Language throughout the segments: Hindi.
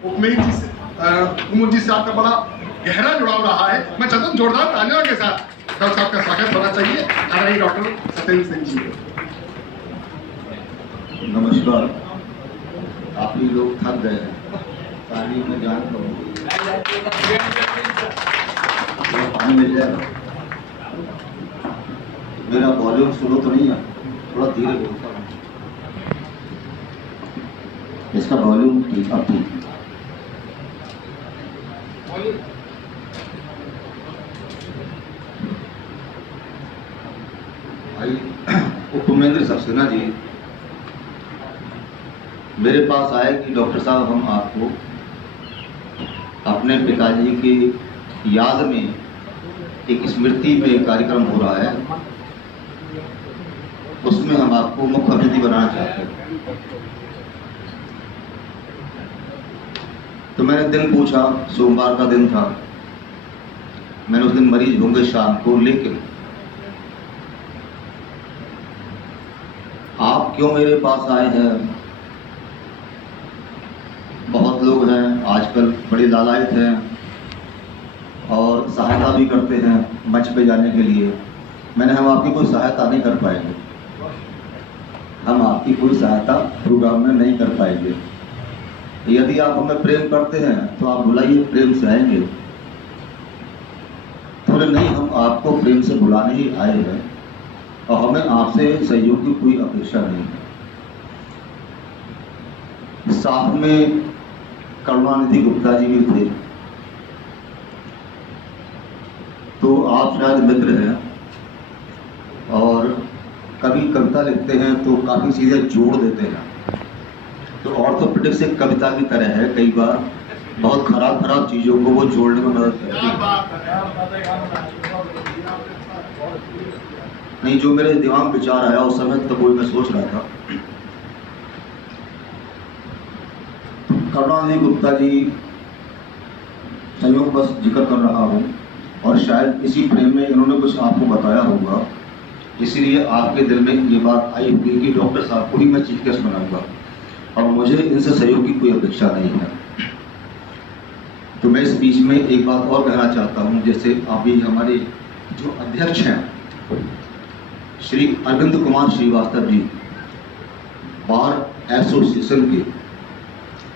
उपमेय जी से कुमुद जी से आपका बड़ा गहरा जुड़ाव रहा है। मैं चाहता हूँ जोरदार तालियों के साथ डॉक्टर साहब का स्वागत होना चाहिए। आदरणीय डॉक्टर सत्येंद्र सिंह जी को। नमस्कार। काफी लोग थक गए हैं, पानी में जान पानी मिल जाएगा। मेरा वॉल्यूम स्लो तो नहीं है, थोड़ा धीरे बोलता हूँ। इसका वॉल्यूम ठीक अब ठीक भाई। उपमेंद्र सक्सेना जी मेरे पास आए कि डॉक्टर साहब हम आपको अपने पिताजी की याद में एक स्मृति में कार्यक्रम हो रहा है, उसमें हम आपको मुख्य अतिथि बनाना चाहते हैं। तो मैंने दिन पूछा, सोमवार का दिन था, मैंने उस दिन मरीज होंगे शाम को, लेकिन आप क्यों मेरे पास आए हैं? बहुत लोग हैं आजकल बड़े लालायत हैं और सहायता भी करते हैं मंच पे जाने के लिए। हम आपकी कोई सहायता नहीं कर पाएंगे, हम आपकी कोई सहायता प्रोग्राम में नहीं कर पाएंगे। यदि आप हमें प्रेम करते हैं तो आप बुलाइए, प्रेम से आएंगे। थोड़े नहीं, हम आपको प्रेम से बुलाने ही आए हैं और हमें आपसे सहयोग की कोई अपेक्षा नहीं है। साथ में करुणानिधि गुप्ता जी भी थे, तो आप शायद मित्र हैं और कभी कविता लिखते हैं तो काफ़ी चीज़ें जोड़ देते हैं। तो ऑर्थोपेडिक्स एक कविता की तरह है, कई बार बहुत खराब चीज़ों को वो जोड़ने में मदद करती है। नहीं, जो मेरे दिमाग में विचार आया उस समय तब वही मैं सोच रहा था। करुणानिधि गुप्ता जी संयोग बस जिक्र कर रहा हूँ और शायद इसी प्रेम में इन्होंने कुछ आपको बताया होगा, इसीलिए आपके दिल में ये बात आई होगी कि डॉक्टर साहब को ही मैं चीफ गेस्ट बनाऊंगा और मुझे इनसे सहयोग की कोई अपेक्षा नहीं है। तो मैं इस बीच में एक बात और कहना चाहता हूँ। जैसे अभी हमारे जो अध्यक्ष हैं श्री अरविंद कुमार श्रीवास्तव जी, बार एसोसिएशन के,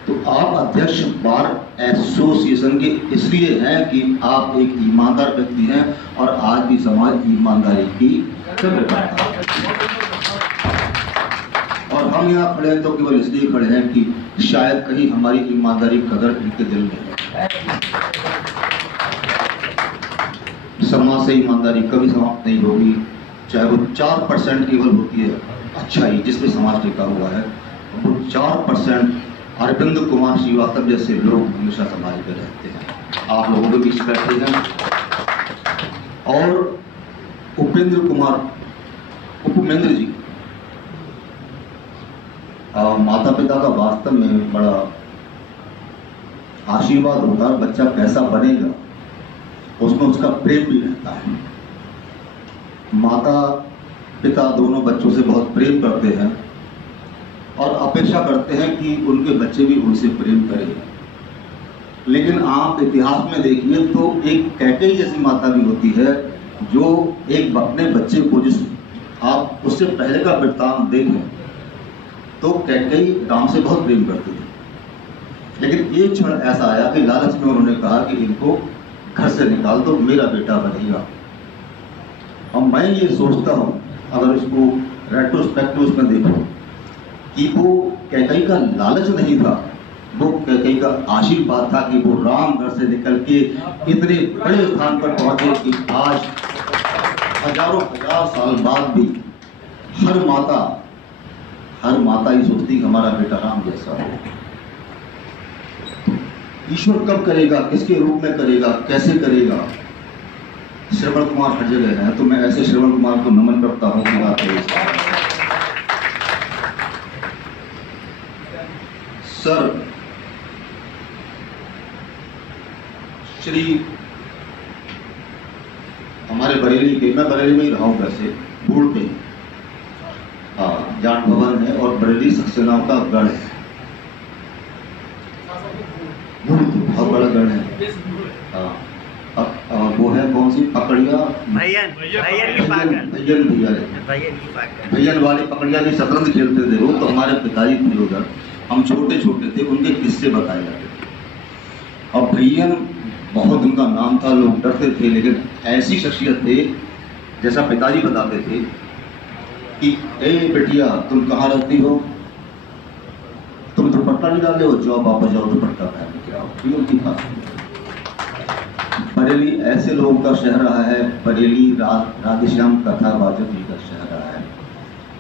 तो आप अध्यक्ष बार एसोसिएशन के इसलिए हैं कि आप एक ईमानदार व्यक्ति हैं और आज भी समाज ईमानदारी की कदर करता है। और हम यहाँ खड़े हैं तो केवल इसलिए खड़े हैं कि शायद कहीं हमारी ईमानदारी कदर इनके दिल में है। समाज से ईमानदारी कभी समाप्त नहीं होगी, चाहे वो 4% केवल होती है अच्छाई जिसमें समाज टिका हुआ है, वो 4% अरविंद कुमार श्रीवास्तव जैसे लोग हमेशा समाज में रहते हैं, आप लोगों के बीच बैठे हैं। और उपमेंद्र जी, माता पिता का वास्तव में बड़ा आशीर्वाद होता है। बच्चा कैसा बनेगा उसमें उसका प्रेम भी रहता है। माता पिता दोनों बच्चों से बहुत प्रेम करते हैं और अपेक्षा करते हैं कि उनके बच्चे भी उनसे प्रेम करें। लेकिन आप इतिहास में देखिए तो एक कैकेयी जैसी माता भी होती है जो एक अपने बच्चे को, जिस आप उससे पहले का वृत्तांत देखें तो कैकेयी राम से बहुत प्रेम करती थी, लेकिन एक क्षण ऐसा आया कि लालच में उन्होंने कहा कि इनको घर से निकाल दो, मेरा बेटा बनेगा। और मैं ये सोचता हूँ, अगर इसको रेट्रोस्पेक्टिव में देखो, कि वो कैकेयी का लालच नहीं था, वो कैकेयी का आशीर्वाद था कि वो राम घर से निकल के इतने बड़े स्थान पर पहुंचे कि आज हजारों हजार साल बाद भी हर माता ही सोचती कि हमारा बेटा राम जैसा हो। ईश्वर कब करेगा, किसके रूप में करेगा, कैसे करेगा? श्रवण कुमार हर जगह है, तो मैं ऐसे श्रवण कुमार को नमन करता हूँ कि बात है। सर, श्री हमारे बरेली के, मैं बरेली में ही रहा हूँ वैसे, बूढ़ पे जाट भवन है और बरेली सक्सेना का गढ़ है। वो तो बहुत बड़ा गढ़ है। वो है कौन सी पकड़िया, भैयन की पाकर, भैयन वाली पकड़िया जो शतरंज खेलते थे, वो तो हमारे पिताजी थे उधर, हम छोटे छोटे थे, उनके किस्से बताए जाते थे। और भैयन बहुत उनका नाम था, लोग डरते थे, लेकिन ऐसी शख्सियत थे जैसा पिताजी बताते थे कि ए बेटिया तुम कहाँ रहती हो, तुम दुपट्टा नहीं डाले हो, जाओ वापस जाओ दुपट्टा पहन के आओ। ये उनकी बात। बरेली ऐसे लोगों का शहर रहा है, बरेली राधेश्याम कथावाचक जी का शहर रहा है,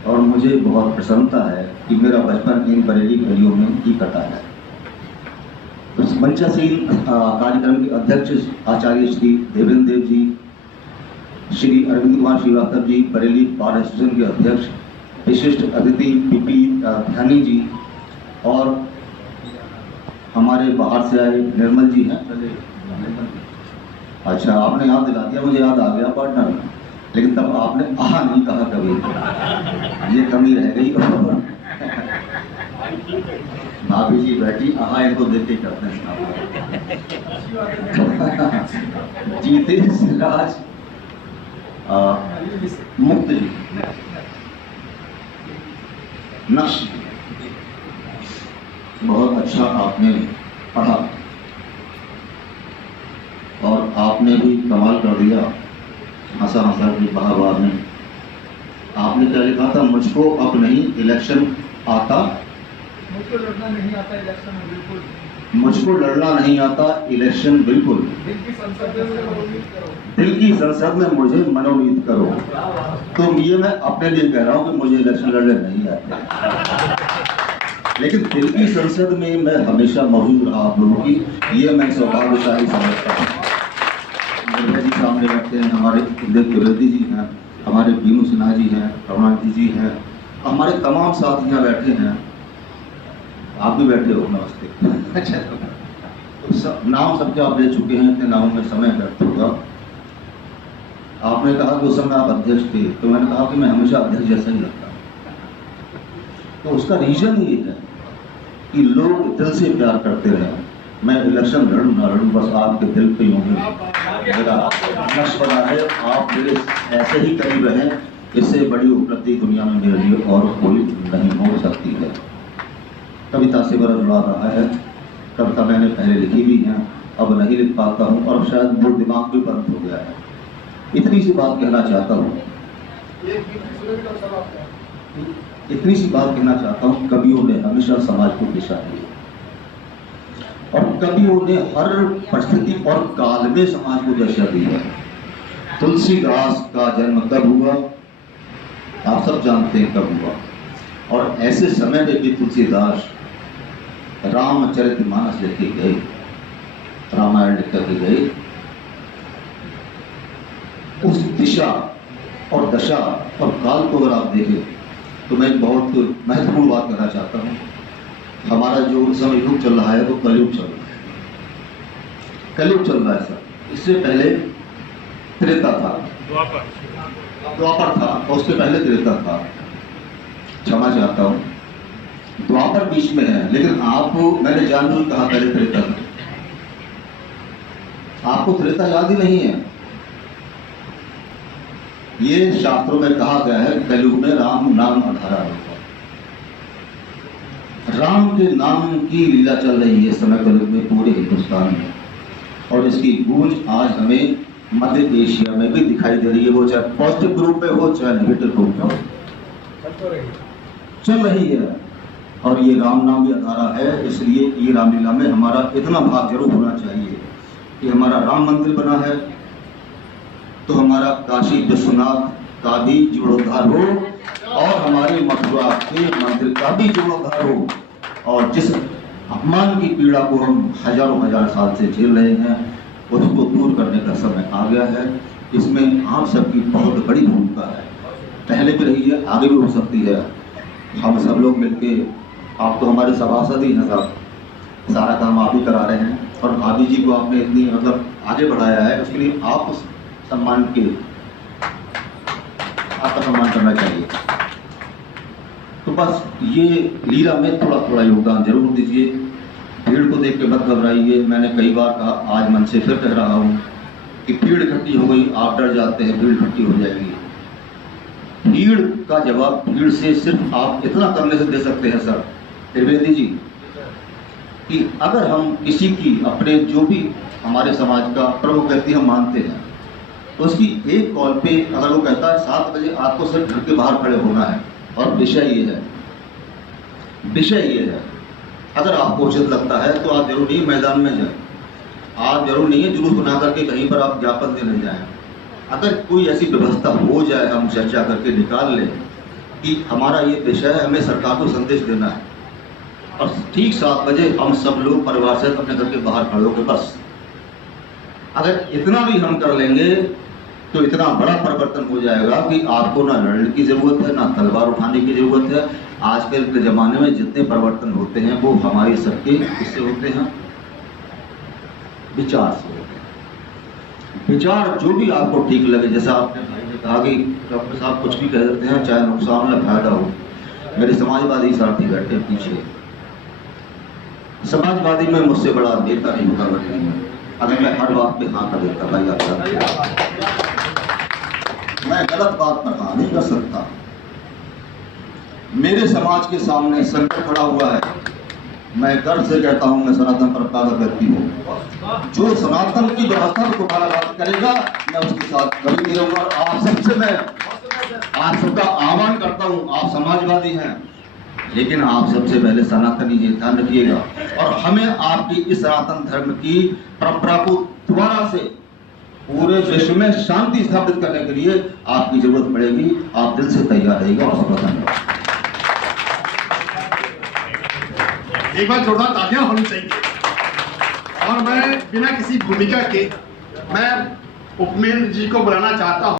और मुझे बहुत प्रसन्नता है कि मेरा बचपन इन बरेली गलियों में ही कटा है। तो मंचासीन कार्यक्रम के अध्यक्ष आचार्य श्री देवेंद्र देव जी, श्री अरविंद कुमार श्रीवास्तव जी, बरेली बार एसोसिएशन के अध्यक्ष, विशिष्ट अतिथि पीपी ध्यानी जी, और हमारे बाहर से आए निर्मल जी हैं। अच्छा, आपने याद दिला दिया, मुझे याद आ गया पार्टनर, लेकिन तब आपने आहा नहीं कहा कभी, ये कमी रह गई। भाभी जी बैठी, आहा इनको देख के करते हैं। जीतेश राज मुक्त जी, नक्श, बहुत अच्छा आपने पढ़ा और आपने भी कमाल कर दिया, हंसा हंसा के बार में। आपने क्या लिखा था, मुझको अब नहीं इलेक्शन आता, मुझको लड़ना नहीं आता इलेक्शन में बिल्कुल, मुझको लड़ना नहीं आता इलेक्शन बिल्कुल, दिल की संसद में मनोनीत करो, दिल की संसद में मुझे मनोनीत करो। तो ये मैं अपने लिए कह रहा हूँ कि मुझे इलेक्शन लड़ने नहीं आते, लेकिन दिल की संसद में मैं हमेशा मौजूद रहा आप लोगों की, ये मैं सौभाग्यशाली समझता हूँ। निर्भय जी सामने बैठते हैं, हमारे देव त्रिवेदी जी हैं, हमारे बीनू सिन्हा जी हैं, रमनाथी जी हैं, हमारे तमाम साथी यहाँ बैठे हैं, आप भी बैठे हो, नमस्ते। अच्छा, तो नाम सबके आप ले चुके हैं, इतने नामों में समय व्यर्थ होगा। आपने कहा कि उस समय आप अध्यक्ष थे, तो मैंने कहा कि मैं हमेशा अध्यक्ष जैसा ही लगता हूँ। तो उसका रीजन ये है कि लोग दिल से प्यार करते रहे। मैं इलेक्शन लड़ूं ना लड़ूं, बस आपके दिल पे होंगे, मेरा लक्ष्य बना है, आप मेरे ऐसे ही करीब रहें, इससे बड़ी उपलब्धि दुनिया में मेरे लिए और कोई नहीं हो सकती है। कविता से बड़ा जुड़ा रहा है, कविता मैंने पहले लिखी भी है, अब नहीं लिख पाता हूँ, और शायद वो दिमाग भी बंद हो गया है। इतनी सी बात कहना चाहता हूँ, इतनी सी बात कहना चाहता हूँ, कवियों ने हमेशा समाज को दिशा दी, और कवियों ने हर परिस्थिति और काल में समाज को दिशा दी है। तुलसीदास का जन्म कब हुआ, आप सब जानते हैं कब हुआ, और ऐसे समय में भी तुलसीदास रामचरितमानस लिख के गए, रामायण लिख करके गए। उस दिशा और दशा और काल को अगर आप देखें, तो मैं एक बहुत महत्वपूर्ण बात कहना चाहता हूँ। हमारा जो समय युग चल रहा है वो कलयुग चल रहा है, कलयुग चल रहा है सर। इससे पहले त्रेता था, द्वापर था, और उसके पहले त्रेता था, क्षमा चाहता हूँ, द्वापर बीच में है, लेकिन आपको मैंने जानबूझ कहा पहले त्रेता था, आपको त्रेता याद ही नहीं है। ये शास्त्रों में कहा गया है, कलयुग में राम नाम अधारा होगा। राम के नाम की लीला चल रही है इस समय कलयुग में पूरे हिंदुस्तान में, और इसकी गूंज आज हमें मध्य एशिया में भी दिखाई दे रही है, वो चाहे पॉजिटिव ग्रुप में हो चाहे नेगेटिव ग्रुप में हो, चल रही है। और ये राम नाम भी अधारा है, इसलिए ये रामलीला में हमारा इतना भाग जरूर होना चाहिए कि हमारा राम मंदिर बना है, तो हमारा काशी विश्वनाथ का भी जीर्णोद्धार हो, और हमारे मथुरा के मंदिर का भी जीर्णोद्धार हो, और जिस अपमान की पीड़ा को हम हजारों हजार साल से झेल रहे हैं, उसको दूर करने का समय आ गया है। इसमें आप सबकी बहुत बड़ी भूमिका है, पहले भी रही है, आगे भी हो सकती है। हम सब लोग मिलके, आप तो हमारे सभासद ही हैं साहब, सारा काम आप ही करा रहे हैं, और भाभी जी को आपने इतनी मतलब आगे बढ़ाया है, उसके लिए आप सम्मान के, आपका सम्मान करना चाहिए। तो बस ये लीला में थोड़ा थोड़ा योगदान जरूर दीजिए। भीड़ को देख के मत घबराइए। मैंने कई बार कहा, आज मन से फिर कह रहा हूँ कि भीड़ इकट्ठी हो गई, आप डर जाते हैं भीड़ इकट्ठी हो जाएगी। भीड़ का जवाब भीड़ से सिर्फ आप इतना करने से दे सकते हैं सर त्रिवेदी जी, कि अगर हम किसी की अपने जो भी हमारे समाज का प्रमुख व्यक्ति हम मानते हैं, तो उसकी एक कॉल पे अगर वो कहता है 7 बजे आपको सिर्फ घर के बाहर खड़े होना है, और विषय ये है, अगर आपको उचित लगता है तो आप जरूर नहीं मैदान में जाए, आप जरूर नहीं है जुलूस बना करके कहीं पर आप ज्ञापन देने जाएं। अगर कोई ऐसी व्यवस्था हो जाए, हम चर्चा करके निकाल लें कि हमारा ये विषय है, हमें सरकार को संदेश देना है, और ठीक 7 बजे हम सब लोग परिवार से अपने घर के बाहर खड़े होकर, बस अगर इतना भी हम कर लेंगे तो इतना बड़ा परिवर्तन हो जाएगा कि आपको ना लड़ने की जरूरत है, ना तलवार उठाने की जरूरत है। आजकल के ज़माने में जितने परिवर्तन होते हैं वो हमारी सबके किससे होते हैं? विचार से होते हैं। विचार जो भी आपको ठीक लगे, जैसा आपने भाई ने कहा कि डॉक्टर साहब कुछ भी कह देते हैं, चाहे नुकसान या फायदा हो। मेरे समाजवादी साथी बैठे पीछे, समाजवादी में मुझसे बड़ा नेता नहीं होगा बैठने में, अगर मैं हर बात पे हाँ कर देता भाई आप सब, मैं गलत बात पर हाँ नहीं कर सकता। मेरे समाज के सामने संकट खड़ा हुआ है, मैं गर्व से कहता हूं मैं सनातन परंपरा का व्यक्ति हूं। जो सनातन की व्यवस्था को बात करेगा मैं उसके साथ कभी नहीं रहूंगा। आप सबका आह्वान करता हूं, आप समाजवादी हैं लेकिन आप सबसे पहले सनातनी ये ध्यान रखिएगा, और हमें आपकी इस सनातन धर्म की परंपरा को दोबारा से पूरे विश्व में शांति स्थापित करने के लिए आपकी जरूरत पड़ेगी। आप दिल से तैयार रहिएगा। बहुत धन्यवाद। एक बार जोरदार तालियां होनी चाहिए। और मैं बिना किसी भूमिका के मैं उपमेंद्र जी को बुलाना चाहता हूं।